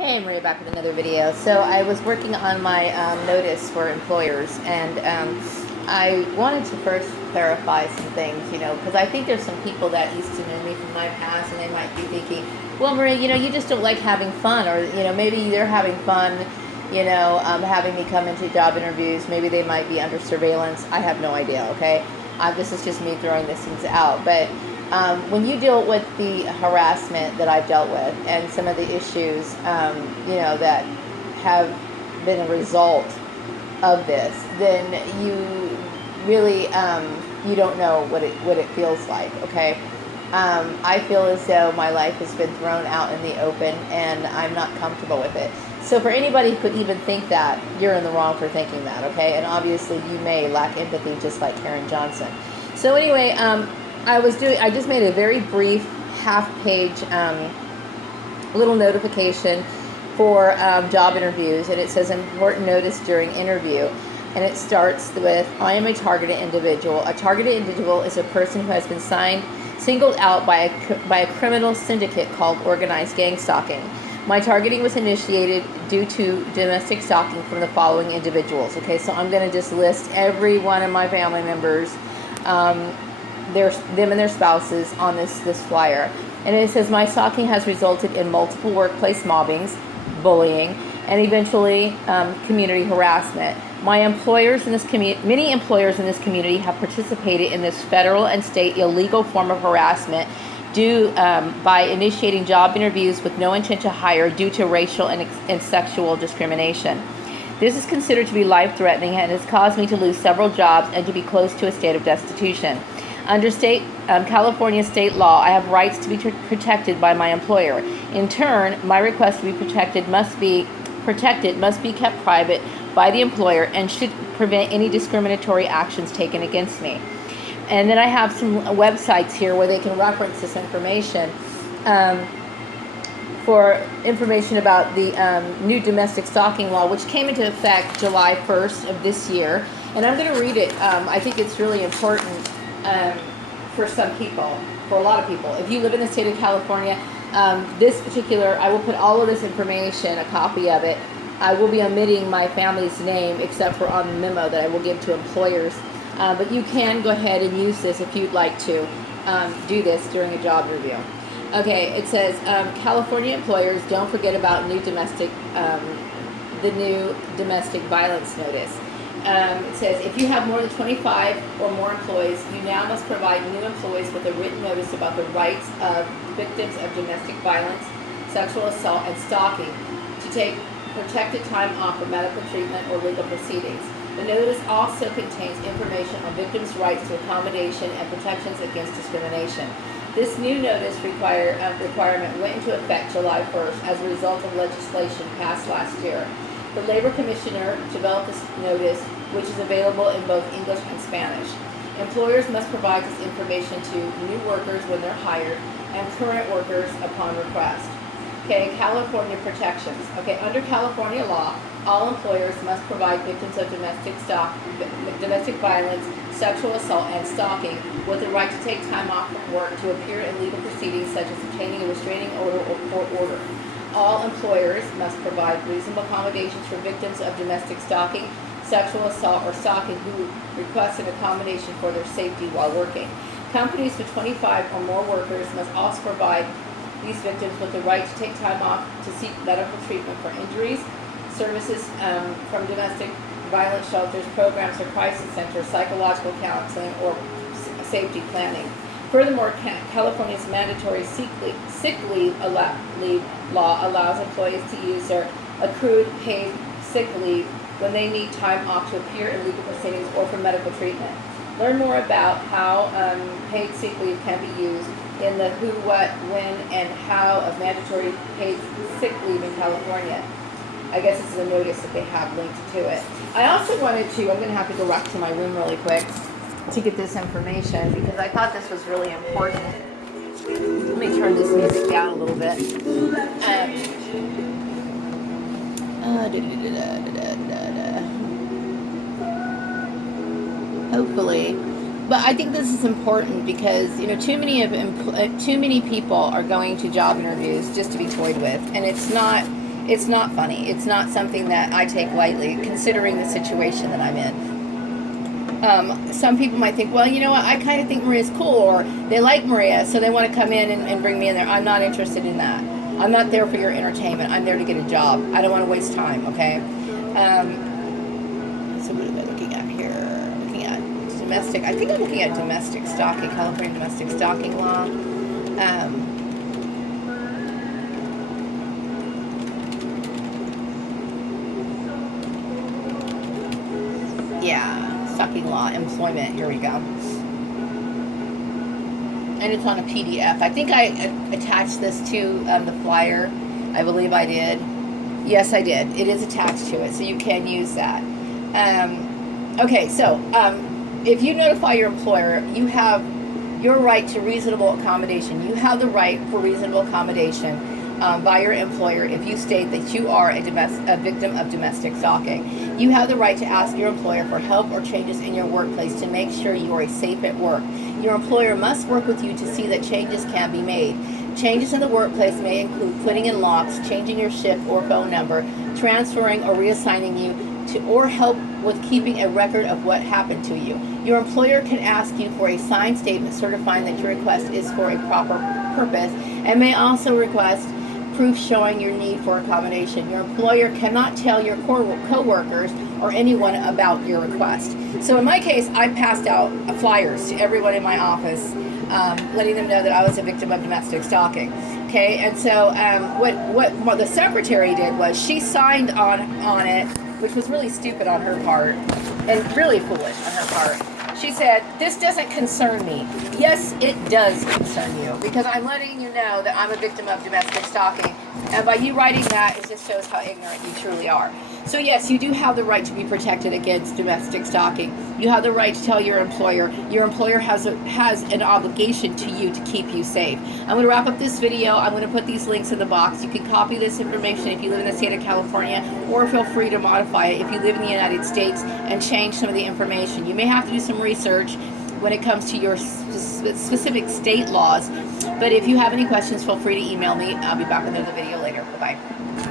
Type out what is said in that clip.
Hey, Maria, back with another video. So I was working on my notice for employers, and I wanted to first clarify some things, because I think there's some people that used to know me from my past, and they might be thinking, well, Maria, you just don't like having fun, or, maybe they're having fun, having me come into job interviews. Maybe they might be under surveillance. I have no idea, okay? This is just me throwing these things out, but when you deal with the harassment that I've dealt with and some of the issues, that have been a result of this, then you really, you don't know what it feels like, okay? I feel as though my life has been thrown out in the open, and I'm not comfortable with it. So for anybody who could even think that, you're in the wrong for thinking that, okay? And obviously you may lack empathy just like Karen Johnson. So anyway, I just made a very brief half-page little notification for job interviews, and it says important notice during interview, and it starts with, I am a targeted individual. A targeted individual is a person who has been singled out by a criminal syndicate called organized gang stalking. My targeting was initiated due to domestic stalking from the following individuals. Okay, so I'm going to just list every one of my family members, them and their spouses on this flyer. And it says, my stalking has resulted in multiple workplace mobbings, bullying, and eventually community harassment. Many employers in this community have participated in this federal and state illegal form of harassment by initiating job interviews with no intent to hire due to racial and sexual discrimination. This is considered to be life-threatening and has caused me to lose several jobs and to be close to a state of destitution. Under California state law, I have rights to be protected by my employer. In turn, my request to be protected must be kept private by the employer and should prevent any discriminatory actions taken against me. And then I have some websites here where they can reference this information for information about the new domestic stalking law, which came into effect July 1st of this year. And I'm going to read it. I think it's really important for some people, for a lot of people. If you live in the state of California, I will put all of this information, a copy of it. I will be omitting my family's name except for on the memo that I will give to employers. But you can go ahead and use this if you'd like to do this during a job review. Okay, it says, California employers, don't forget about the new domestic violence notice. It says, if you have more than 25 or more employees, you now must provide new employees with a written notice about the rights of victims of domestic violence, sexual assault, and stalking to take protected time off for medical treatment or legal proceedings. The notice also contains information on victims' rights to accommodation and protections against discrimination. This new notice requirement went into effect July 1st as a result of legislation passed last year. The Labor Commissioner developed this notice, which is available in both English and Spanish. Employers must provide this information to new workers when they're hired and current workers upon request. Okay, California protections. Okay, under California law, all employers must provide victims of domestic violence, sexual assault, and stalking with the right to take time off from work to appear in legal proceedings such as obtaining a restraining order or court order. All employers must provide reasonable accommodations for victims of domestic stalking, sexual assault, or stalking who request an accommodation for their safety while working. Companies with 25 or more workers must also provide these victims with the right to take time off to seek medical treatment for injuries, services from domestic violence shelters, programs or crisis centers, psychological counseling, or safety planning. Furthermore, California's mandatory sick leave law allows employees to use their accrued paid sick leave when they need time off to appear in legal proceedings or for medical treatment. Learn more about how paid sick leave can be used in the who, what, when, and how of mandatory paid sick leave in California. I guess this is a notice that they have linked to it. I also wanted to, I'm going to have to go back to my room really quick to get this information because I thought this was really important. Let me turn this music down a little bit. Hopefully. But I think this is important because, too many people are going to job interviews just to be toyed with. And it's not It's not funny. It's not something that I take lightly, considering the situation that I'm in. Some people might think, well, you know what, I kind of think Maria's cool, or they like Maria, so they want to come in and bring me in there. I'm not interested in that. I'm not there for your entertainment. I'm there to get a job. I don't want to waste time, okay? So what am I looking at here? I'm looking at domestic. I think I'm looking at domestic stalking, California domestic stalking law. Yeah. Stalking law, employment, here we go. And it's on a PDF. I think I attached this to the flyer. I believe I did. Yes, I did. It is attached to it, so you can use that. Okay, so if you notify your employer, you have your right to reasonable accommodation. You have the right for reasonable accommodation by your employer if you state that you are a victim of domestic stalking. You have the right to ask your employer for help or changes in your workplace to make sure you are safe at work. Your employer must work with you to see that changes can be made. Changes in the workplace may include putting in locks, changing your shift or phone number, transferring or reassigning you to, or help with keeping a record of what happened to you. Your employer can ask you for a signed statement certifying that your request is for a proper purpose, and may also request proof showing your need for accommodation. Your employer cannot tell your co-workers or anyone about your request. So in my case, I passed out flyers to everyone in my office, letting them know that I was a victim of domestic stalking. Okay, and so what the secretary did was she signed on it, which was really stupid on her part and really foolish on her part. She said, "This doesn't concern me." Yes, it does concern you, because I'm letting you know that I'm a victim of domestic stalking. And by you writing that, it just shows how ignorant you truly are. So yes, you do have the right to be protected against domestic stalking. You have the right to tell your employer. Your employer has an obligation to you to keep you safe. I'm going to wrap up this video. I'm going to put these links in the box. You can copy this information if you live in the state of California, or feel free to modify it if you live in the United States and change some of the information. You may have to do some research when it comes to your specific state laws. But if you have any questions, feel free to email me. I'll be back with another video later. Bye-bye.